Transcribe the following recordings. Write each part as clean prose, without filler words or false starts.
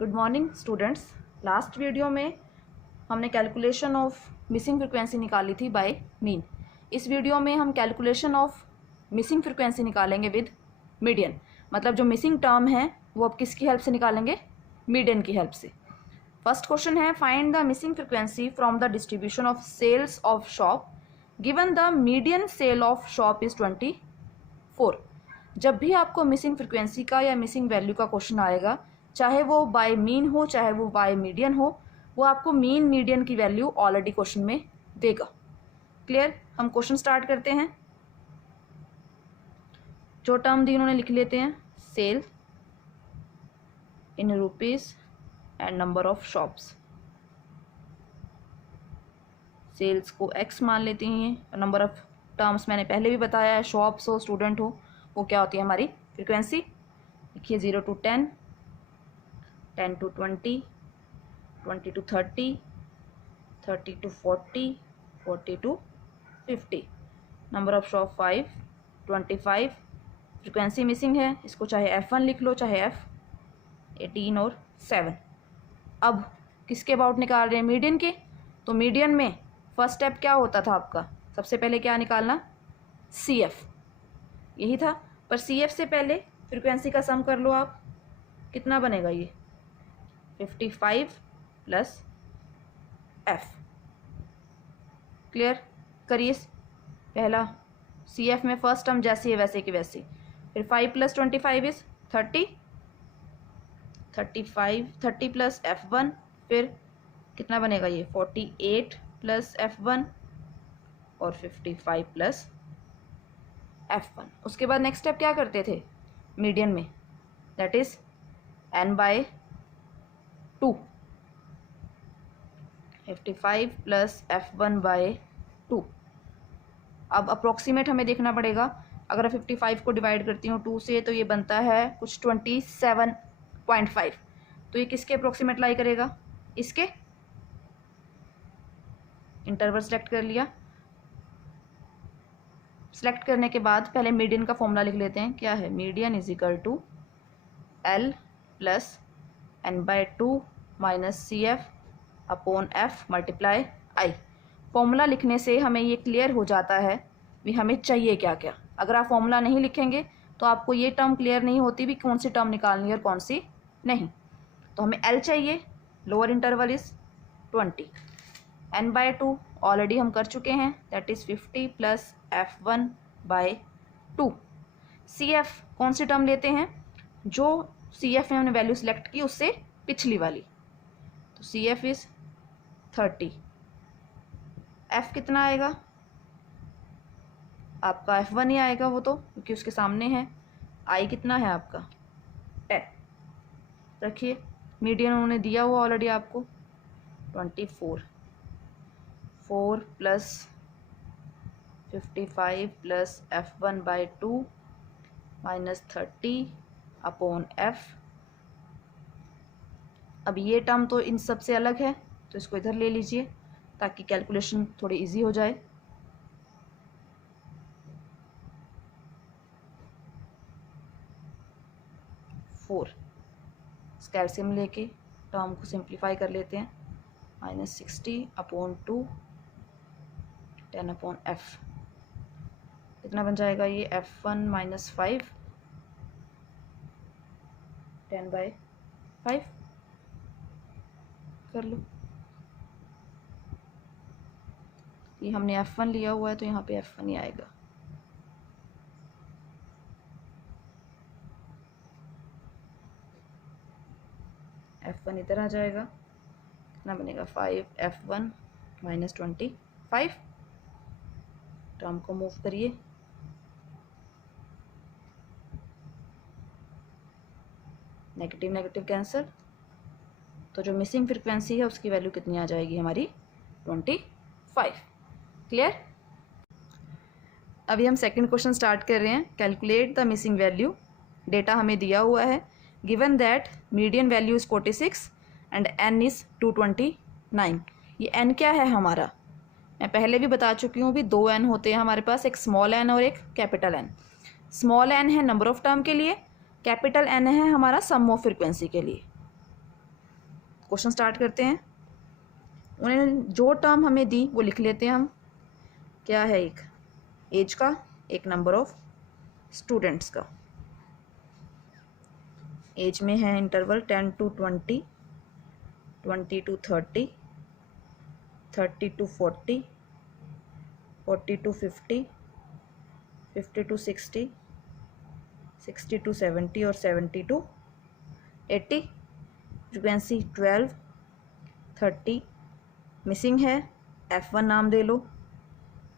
Good morning students. Last video में हमने calculation of missing frequency निकाली थी बाय मीन। इस वीडियो में हम कैलकुलेशन ऑफ मिसिंग फ्रिक्वेंसी निकालेंगे विद मीडियन। मतलब जो मिसिंग टर्म है वो अब किसकी हेल्प से निकालेंगे? मीडियन की हेल्प से। फर्स्ट क्वेश्चन है, find the missing frequency from the distribution of sales of shop given the median sale of shop is 24। जब भी आपको मिसिंग फ्रिक्वेंसी का या मिसिंग वैल्यू का क्वेश्चन आएगा, चाहे वो बाय मीन हो चाहे वो बाय मीडियन हो, वो आपको मीन मीडियन की वैल्यू ऑलरेडी क्वेश्चन में देगा। क्लियर? हम क्वेश्चन स्टार्ट करते हैं। जो टर्म दी उन्होंने लिख लेते हैं, sale in rupees and number of shops. Sales को x मान लेते हैं और नंबर ऑफ टर्म्स मैंने पहले भी बताया है, शॉप्स हो स्टूडेंट हो वो क्या होती है हमारी फ्रिक्वेंसी। देखिए 0 to 10, 10 to 20, 20 to 30, 30 to 40, 40 to 50। Number of shop 5, 25। Frequency missing है, इसको चाहे F1 लिख लो चाहे F18 और 7। अब किसके अबाउट निकाल रहे हैं? मीडियन के। तो मीडियन में फर्स्ट स्टेप क्या होता था आपका? सबसे पहले क्या निकालना? CF, यही था। पर CF से पहले फ्रिक्वेंसी का सम कर लो आप। कितना बनेगा ये? 55 प्लस F। क्लियर? करिए। पहला CF में फर्स्ट टर्म जैसी है वैसे की वैसी। फिर 5 प्लस 25 इज 30, 35, 30 प्लस F1, फिर कितना बनेगा ये? 48 प्लस F1 और 55 प्लस F1। उसके बाद नेक्स्ट स्टेप क्या करते थे मीडियन में? That is n/2, 55 plus F1 by 2। अब अप्रोक्सीमेट हमें देखना पड़ेगा। अगर 55 को डिवाइड करती हूँ 2 से तो ये बनता है कुछ 27.5। तो ये किसके अप्रोक्सीमेट लाई करेगा? इसके। इंटरवल सेलेक्ट कर लिया। सेलेक्ट करने के बाद पहले मीडियन का फॉर्मूला लिख लेते हैं। क्या है? Median is equal to L plus n/2 minus CF upon F multiply I। Formula लिखने से हमें ये क्लियर हो जाता है भी हमें चाहिए क्या क्या। अगर आप फॉर्मूला नहीं लिखेंगे तो आपको ये टर्म क्लियर नहीं होती भी कौन सी टर्म निकालनी है और कौन सी नहीं। तो हमें L चाहिए, lower interval is 20, n/2 already हम कर चुके हैं, that is 50 plus F1 by 2। CF कौन सी टर्म लेते हैं? जो CF में हमने वैल्यू सिलेक्ट की उससे पिछली वाली। तो CF इज 30। F कितना आएगा? आपका F1 ही आएगा वो तो, क्योंकि उसके सामने है। I कितना है आपका? 10। रखिए, मीडियन उन्होंने दिया हुआ ऑलरेडी आपको 24। 4 plus 55 plus F1 by 2 minus 30 upon F। अब ये टर्म तो इन सब से अलग है तो इसको इधर ले लीजिए ताकि कैलकुलेशन थोड़ी इजी हो जाए। फोर कैल्शियम लेके टर्म को सिंप्लीफाई कर लेते हैं। -60 अपॉन 2, 10 अपॉन F। कितना बन जाएगा ये? F1 माइनस 5, 10/5 कर लो। ये हमने F1 लिया हुआ है तो यहाँ पे F1 ही आएगा। F1 इधर आ जाएगा। कितना बनेगा? 5 F1 माइनस 25। टर्म को मूव करिए। Negative negative cancel. तो जो मिसिंग फ्रिक्वेंसी है उसकी वैल्यू कितनी आ जाएगी हमारी? 25। क्लियर? अभी हम सेकंड क्वेश्चन स्टार्ट कर रहे हैं। Calculate the missing value. Data हमें दिया हुआ है, given that median value is 46 and n is 229। ये n क्या है हमारा? मैं पहले भी बता चुकी हूँ भी 2 n होते हैं हमारे पास, एक स्मॉल n और एक कैपिटल n। स्मॉल n है नंबर ऑफ टर्म के लिए, कैपिटल N है हमारा सम ऑफ फ्रिक्वेंसी के लिए। क्वेश्चन स्टार्ट करते हैं। उन्हें जो टर्म हमें दी वो लिख लेते हैं हम। क्या है? एक एज का, एक नंबर ऑफ स्टूडेंट्स का। एज में है interval 10 to 20, 20 to 30, 30 to 40, 40 to 50, 50 to 60, 60 to 70 और 70 to 80। फ्रिक्वेंसी 12, 30 मिसिंग है, F1 नाम दे लो।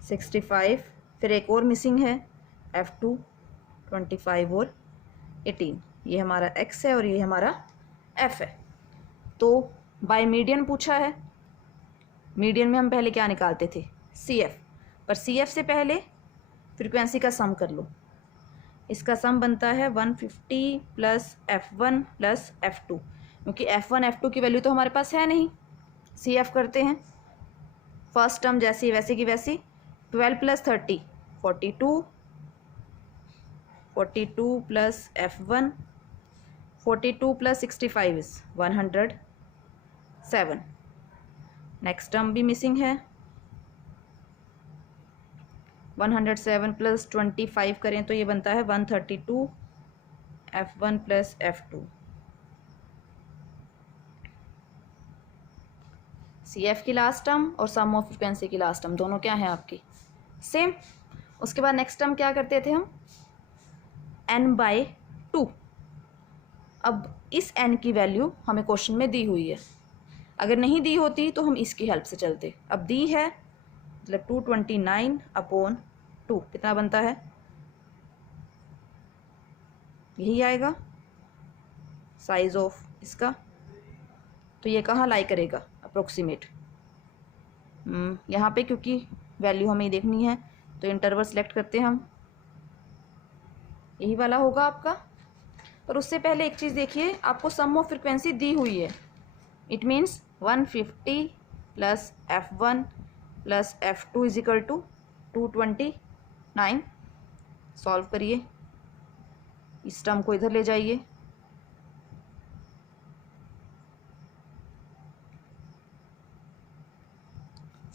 65, फिर एक और मिसिंग है F2, 25 और 18। ये हमारा X है और ये हमारा F है। तो बाय मीडियन पूछा है। मीडियन में हम पहले क्या निकालते थे? CF, पर CF से पहले फ्रीक्वेंसी का सम कर लो। इसका सम बनता है 150 प्लस F1 प्लस F2, क्योंकि F1 F2 की वैल्यू तो हमारे पास है नहीं। CF करते हैं, फर्स्ट टर्म जैसी वैसी की वैसी। 12 plus 30 42, 42 plus F1, 42 plus 65 is 107। Next term भी मिसिंग है। 107 प्लस 25 करें तो ये बनता है 132 F1 प्लस F2। CF की लास्ट टर्म और सम ऑफ फ्रिक्वेंसी की लास्ट टर्म दोनों क्या है आपकी? सेम। उसके बाद नेक्स्ट टर्म क्या करते थे हम? n/2। अब इस n की वैल्यू हमें क्वेश्चन में दी हुई है। अगर नहीं दी होती तो हम इसकी हेल्प से चलते। अब दी है मतलब 229/2 कितना बनता है? यही आएगा साइज ऑफ इसका। तो ये कहाँ लाई करेगा? अप्रोक्सीमेट यहाँ पे, क्योंकि वैल्यू हमें देखनी है तो इंटरवल सेलेक्ट करते हैं हम। यही वाला होगा आपका। पर उससे पहले एक चीज़ देखिए, आपको सम ऑफ फ्रिक्वेंसी दी हुई है। It means 150 plus F1 plus F2 is equal to 229। Solve करिए, इस टर्म को इधर ले जाइए।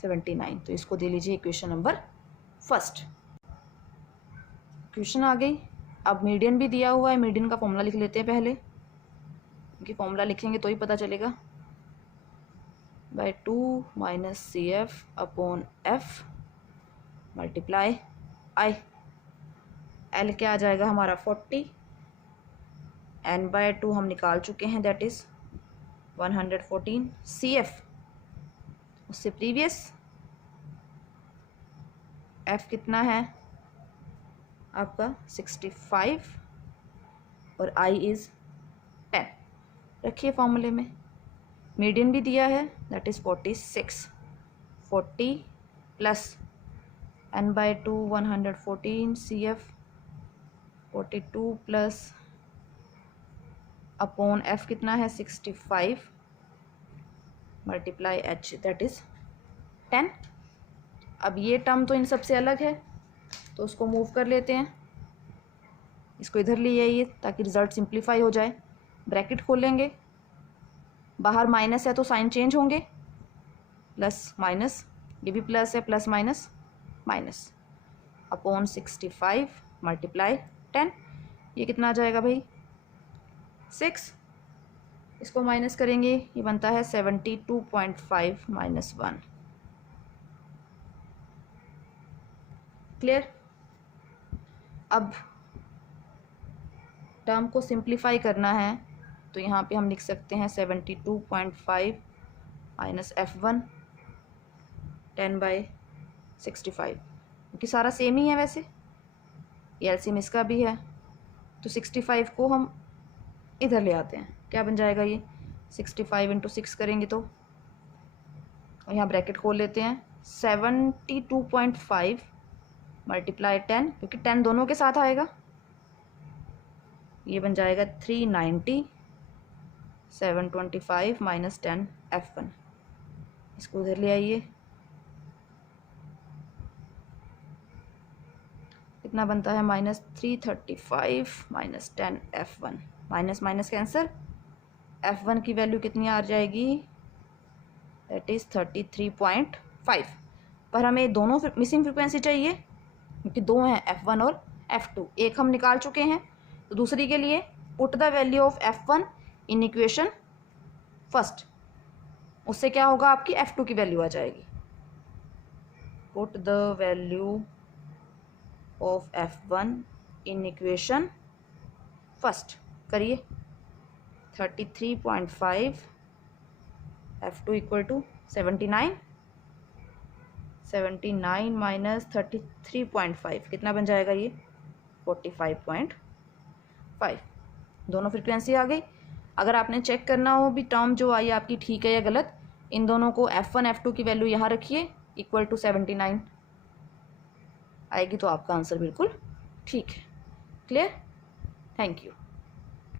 तो इसको दे लीजिए इक्वेशन नंबर फर्स्ट। इक्वेशन आ गई। अब मीडियन भी दिया हुआ है। मीडियन का फॉर्मूला लिख लेते हैं पहले, क्योंकि फॉर्मूला लिखेंगे तो ही पता चलेगा। /2 minus CF/F multiply I। L क्या आ जाएगा हमारा? 40। n/2 हम निकाल चुके हैं, दैट इज 114। CF उससे प्रीवियस F कितना है आपका? 65 और I इज 10। रखिए फॉर्मूले में। मीडियन भी दिया है, that is 46। 40 plus n/2 114 CF 42 plus upon F कितना है? 65 मल्टीप्लाई H दैट इज 10। अब ये टर्म तो इन सबसे अलग है तो उसको मूव कर लेते हैं। इसको इधर ले आइए ताकि रिजल्ट सिंप्लीफाई हो जाए। ब्रैकेट खोलेंगे, बाहर माइनस है तो साइन चेंज होंगे, प्लस माइनस, ये भी प्लस है, plus minus minus, upon 65 multiply 10। ये कितना आ जाएगा भाई? 6। इसको माइनस करेंगे, ये बनता है 72.5 माइनस 1। क्लियर? अब टर्म को सिंप्लीफाई करना है तो यहाँ पे हम लिख सकते हैं 72.5 माइनस F1 10/65, क्योंकि सारा सेम ही है वैसे। ये एलसीएम इसका भी है तो 65 को हम इधर ले आते हैं। क्या बन जाएगा ये? 65 × 6 करेंगे तो, और यहाँ ब्रैकेट खोल लेते हैं। 72.5 मल्टीप्लाई 10, क्योंकि 10 दोनों के साथ आएगा, ये बन जाएगा 390। 725 माइनस 10 F1। इसको उधर ले आइए, कितना बनता है? -335 minus 10 F1। Minus minus cancel, F1 की वैल्यू कितनी आ जाएगी, दैट इज़ 33.5। पर हमें दोनों मिसिंग फ्रिक्वेंसी चाहिए क्योंकि दो हैं F1 और F2, एक हम निकाल चुके हैं, तो दूसरी के लिए put the value of F1 in equation first, उससे क्या होगा, आपकी F2 की वैल्यू आ जाएगी। Put the value of F1 in equation first करिए, 33.5 F2 इक्वल टू 79 माइनस 33.5 कितना बन जाएगा ये, 45.5। दोनों फ्रिक्वेंसी आ गई। अगर आपने चेक करना हो भी टर्म जो आई आपकी ठीक है या गलत, इन दोनों को F1 F2 की वैल्यू यहाँ रखिए इक्वल टू 79 आएगी, तो आपका आंसर बिल्कुल ठीक है। Clear, thank you.